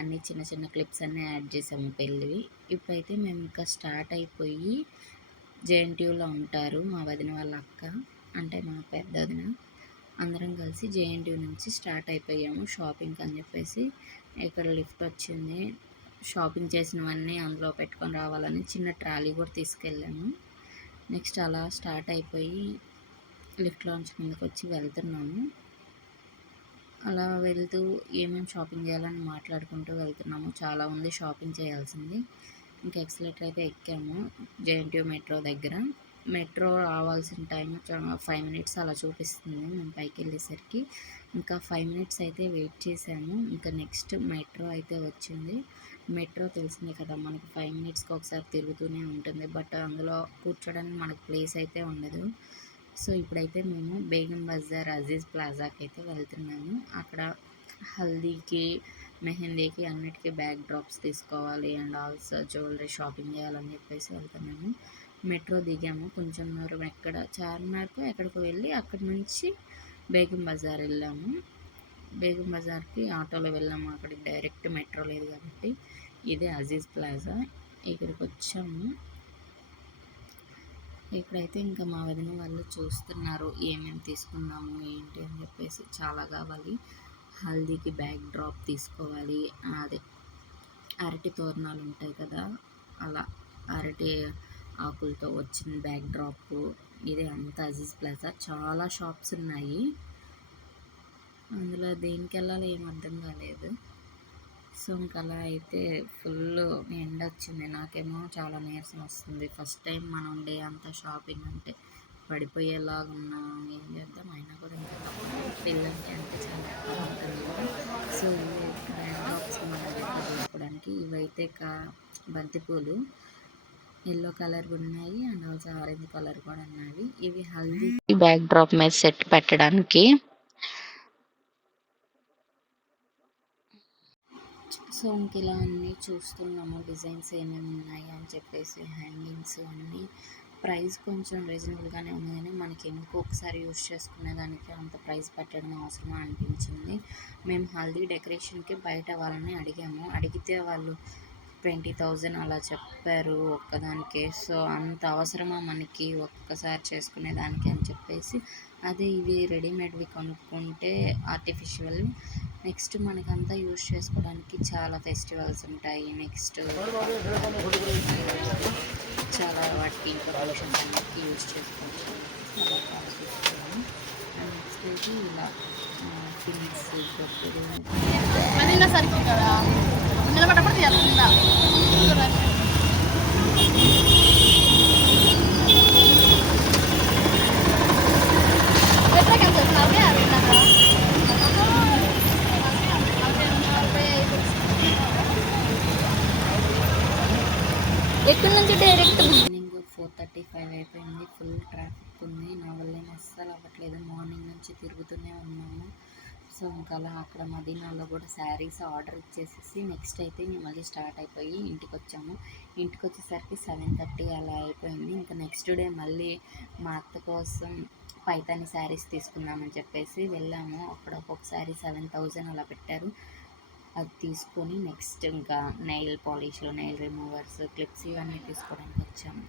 అన్నీ చిన్న చిన్న క్లిప్స్ అన్నీ యాడ్ చేసాము పెళ్ళివి. ఇప్పుడైతే మేము ఇంకా స్టార్ట్ అయిపోయి జేఎన్టీయూలో ఉంటారు మా వదిన వాళ్ళ అక్క, అంటే మా పెద్ద వదిన. అందరం కలిసి జేఎన్టీయూ నుంచి స్టార్ట్ అయిపోయాము షాపింగ్కి అని చెప్పేసి. ఇక్కడ లిఫ్ట్ వచ్చింది, షాపింగ్ చేసినవన్నీ అందులో పెట్టుకొని రావాలని చిన్న ట్రాలీ కూడా తీసుకెళ్ళాము. నెక్స్ట్ అలా స్టార్ట్ అయిపోయి లిఫ్ట్లోంచి కిందకి వచ్చి వెళ్తున్నాము. అలా వెళ్తూ ఏమేమి షాపింగ్ చేయాలని మాట్లాడుకుంటూ వెళ్తున్నాము. చాలా ఉంది షాపింగ్ చేయాల్సింది. ఇంకా ఎక్సలేటర్ అయితే ఎక్కాము జేఎన్టీయూ మెట్రో దగ్గర. మెట్రో రావాల్సిన టైం 5 మినిట్స్ అలా చూపిస్తుంది మేము పైకి వెళ్ళేసరికి. ఇంకా 5 మినిట్స్ అయితే వెయిట్ చేసాము. ఇంకా నెక్స్ట్ మెట్రో అయితే వచ్చింది. మెట్రో తెలిసిందే కదా మనకి 5 మినిట్స్కి ఒకసారి తిరుగుతూనే ఉంటుంది, బట్ అందులో కూర్చోడానికి మనకు ప్లేస్ అయితే ఉండదు. సో ఇప్పుడైతే మేము బేగం బజార్ అజీజ్ ప్లాజాకి అయితే వెళ్తున్నాము. అక్కడ హల్దీకి, మెహందీకి అన్నిటికీ బ్యాక్ డ్రాప్స్ తీసుకోవాలి అండ్ ఆల్సో జ్యువెలరీ షాపింగ్ చేయాలని చెప్పేసి వెళ్తున్నాము. మెట్రో దిగాము, కొంచెం దూరం ఎక్కడ చార్మినార్కు ఎక్కడికి వెళ్ళి అక్కడి నుంచి బేగం బజార్ వెళ్ళాము. బేగం బజార్కి ఆటోలో వెళ్ళాము, అక్కడికి డైరెక్ట్ మెట్రో లేదు కాబట్టి. ఇదే అజీజ్ ప్లాజా, ఇక్కడికి వచ్చాము. ఇక్కడైతే ఇంకా మా వదిన వాళ్ళు చూస్తున్నారు ఏమేమి తీసుకుందాము ఏంటి అని చెప్పేసి. చాలా కావాలి, హల్దీకి బ్యాక్ డ్రాప్ తీసుకోవాలి, అదే అరటి తోరణాలు ఉంటాయి కదా అలా అరటి ఆకులతో వచ్చిన బ్యాక్ డ్రాప్. ఇదే అంతా అజీజ్ ప్లాజా, చాలా షాప్స్ ఉన్నాయి. అందులో దేనికి వెళ్ళాలో ఏం అర్థం కాలేదు. సో ఇంకా అలా అయితే ఫుల్ ఎండ వచ్చింది, నాకేమో చాలా నీరసం వస్తుంది. ఫస్ట్ టైం మనం డే అంతా షాపింగ్ అంటే పడిపోయేలాగా ఉన్నాం. ఏం చేద్దాం, అయినా కూడా ఇంకా పిల్లలకి అంటే చాలా బాగుంటుంది కదా. సో ఇవి బ్యాక్ డ్రాప్స్ మనం తీసుకోవడానికి. ఇవైతే బంతిపూలు ఎల్లో కలర్ ఉన్నాయి అండ్ ఆల్సో ఆరెంజ్ కలర్ కూడా ఉన్నాయి. ఇవి హల్దీ బ్యాక్ డ్రాప్ మీద సెట్ పెట్టడానికి. సో ఇంక ఇలా అన్నీ చూస్తున్నాము, డిజైన్స్ ఏమేమి ఉన్నాయి అని చెప్పేసి. హ్యాంగింగ్స్ అన్నీ ప్రైస్ కొంచెం రీజనబుల్గానే ఉంది, కానీ మనకి ఇంకొకసారి యూస్ చేసుకునేదానికి అంత ప్రైస్ పెట్టడం అవసరమా అనిపించింది. మేము హల్దీ డెకరేషన్కి బయట వాళ్ళని అడిగాము, అడిగితే వాళ్ళు 20,000 అలా చెప్పారు ఒక్కదానికే. సో అంత అవసరమా మనకి ఒక్కసారి చేసుకునేదానికి అని చెప్పేసి. అదే ఇవి రెడీమేడ్వి కొనుక్కుంటే ఆర్టిఫిషియల్, నెక్స్ట్ మనకంతా యూస్ చేసుకోవడానికి చాలా ఫెస్టివల్స్ ఉంటాయి. నెక్స్ట్ చాలా వాటికి ఫంక్షన్స్ అన్నిటికీ యూస్ చేసుకోవచ్చు. చాలా ఆలోచిస్తున్నాను. అండ్ నెక్స్ట్ అయితే ఇలా పిన్స్, బొట్టులు ఎక్కడి నుంచి డైరెక్ట్. మార్నింగ్ 4:35 అయిపోయింది, ఫుల్ ట్రాఫిక్ ఉంది. నా వల్ల ఏం అస్సలు అవ్వట్లేదు, మార్నింగ్ నుంచి తిరుగుతూనే ఉన్నాము. సో ఇంకా అలా అక్కడ మదీనాలో కూడా శారీస్ ఆర్డర్ ఇచ్చేసేసి నెక్స్ట్ అయితే మేము మళ్ళీ స్టార్ట్ అయిపోయి ఇంటికి వచ్చాము. ఇంటికి వచ్చేసరికి 7:30 అలా అయిపోయింది. ఇంకా నెక్స్ట్ డే మళ్ళీ మా అత్త కోసం పైతాని శారీస్ తీసుకుందామని చెప్పేసి వెళ్ళాము. అక్కడ ఒక్కొక్క శారీ 7,000 అలా పెట్టారు. అది తీసుకొని నెక్స్ట్ ఇంకా నెయిల్ పాలిష్లు, నెయిల్ రిమూవర్స్, క్లిప్స్ ఇవన్నీ తీసుకోవడానికి వచ్చాము.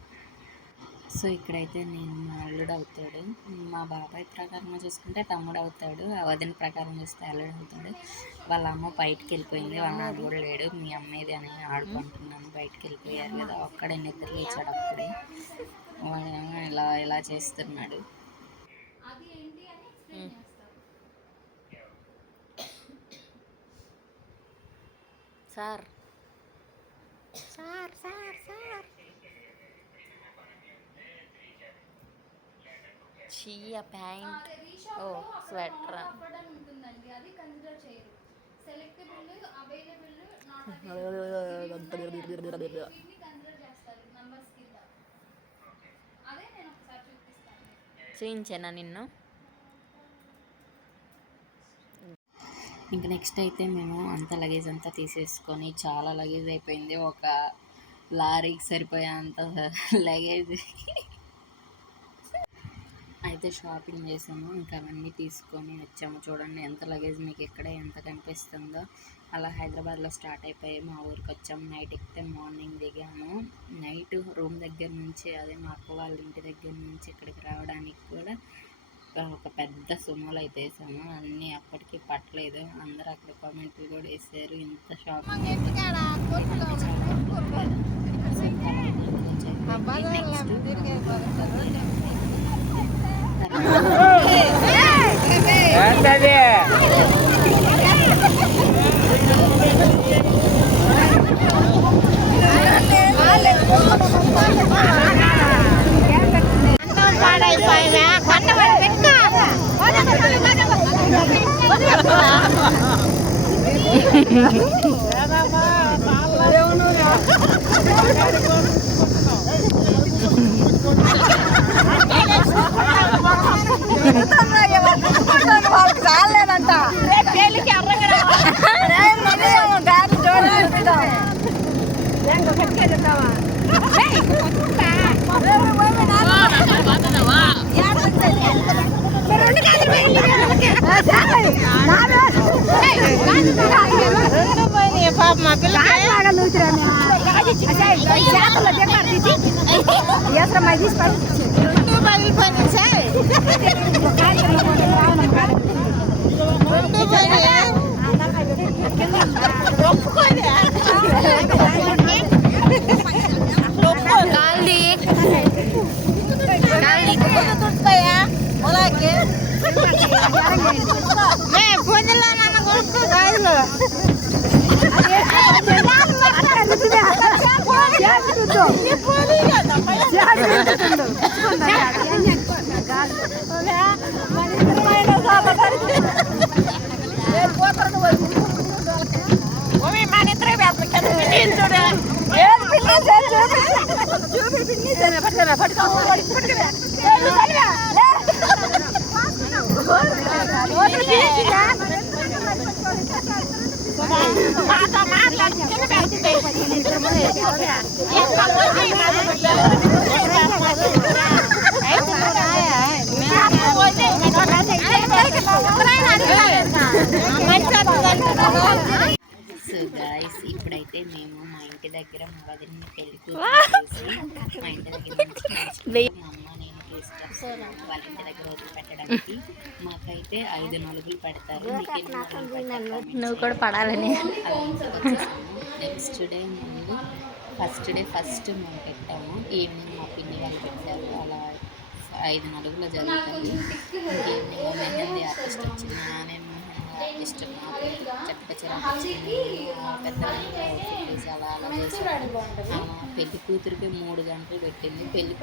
సో ఇక్కడైతే నేను మా అల్లుడు అవుతాడు, మా బాబాయ్ ప్రకారం చూసుకుంటే తమ్ముడు అవుతాడు, ఆ వదిన ప్రకారం చూస్తే అల్లుడు అవుతాడు. వాళ్ళ అమ్మ బయటికి వెళ్ళిపోయింది, వాళ్ళ నాన్న కూడా లేడు. మీ అమ్మేది అని ఆడుకుంటున్నాను, బయటికి వెళ్ళిపోయారు కదా. ఒక్కడే నిద్ర లేచాడు అప్పుడే, ఇలా ఇలా చేస్తున్నాడు. సార్ సార్ సార్ సార్ చీయ ప్యాంట్, ఓ స్వెటర్. చూయించానా నిన్ను? ఇంకా నెక్స్ట్ అయితే మేము అంత లగేజ్ అంతా తీసేసుకొని, చాలా లగేజ్ అయిపోయింది, ఒక లారీకి సరిపోయే అంత లగేజ్ అయితే షాపింగ్ చేసాము. ఇంకా అవన్నీ తీసుకొని వచ్చాము. చూడండి ఎంత లగేజ్ మీకు ఎక్కడ ఎంత కనిపిస్తుందో. అలా హైదరాబాద్లో స్టార్ట్ అయిపోయి మా ఊరికి వచ్చాము. నైట్ ఎక్కితే మార్నింగ్ దిగాము. నైట్ రూమ్ దగ్గర నుంచి అదే మా అక్క వాళ్ళ ఇంటి దగ్గర నుంచి ఇక్కడికి రావడానికి కూడా ఒక పెద్ద సుమోలు అయితే వేసాము. అన్నీ అప్పటికి పట్టలేదు. అందరూ అక్కడ కామెంట్లు కూడా వేసారు, ఇంత షాపింగ్ చాలేదంట మా పిల్ల సో గాయ్స్, ఇప్పుడైతే మేము మా ఇంటి దగ్గర మా వదిన పెళ్లి కూతురు మా ఇంటి దగ్గర నుంచి మా అమ్మ నేను తీసుకొస్తాను వాళ్ళ ఇంటి దగ్గర వదిలిపెట్టడానికి. మాకైతే 5 నలుగులు పెడతారు. నువ్వు కూడా పడాలని. నెక్స్ట్ డే ముందు ఫస్ట్ మేము పెట్టాము. ఈవినింగ్ మా పిన్ని వాళ్ళు పెట్టారు. అలా 5 నలుగులో జరుగుతుంది. ఈవినింగ్ మెహందీ ఆర్టిస్ట్ వచ్చింది. నేను ఆర్టిస్ట్ చెక్క పెద్ద అలా చేసి పెళ్లి కూతురికి 3 గంటలు పెట్టింది. పెళ్లి